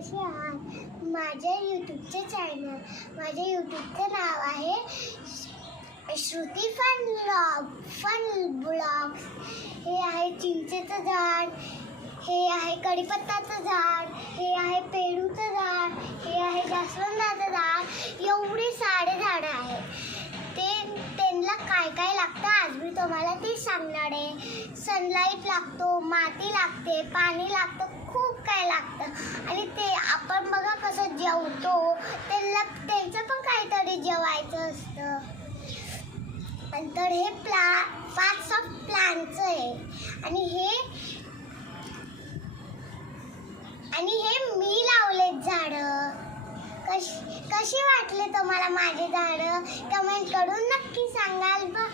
कसे आहात? माझ्या यूट्यूबचे यूट्यूबचं नाव आहे श्रुती फन ब्लॉग्स. हे आहे चिंचेचं झाड, हे आहे कढीपत्त्याचं झाड, हे आहे पेरूचं झाड, हे आहे जास्वंदाचं झाड. एवढे सारे झाडं आहेत. त्यांना काय काय लागतं आज मी तुम्हाला ते सांगणार आहे. सनलाईट लागतो, माती लागते, पाणी लागतं, खूप काय लागतं. आणि ते आपण बघा कसं जेवतो, त्यांचं पण काहीतरी जेवायचं असतं. तर हे पार्ट्स ऑफ प्लांटचं आहे. आणि हे मी लावलेत झाडं. कशी वाटले तुम्हाला माझे झाडं? कमेंट करून नक्की सांगाल बा.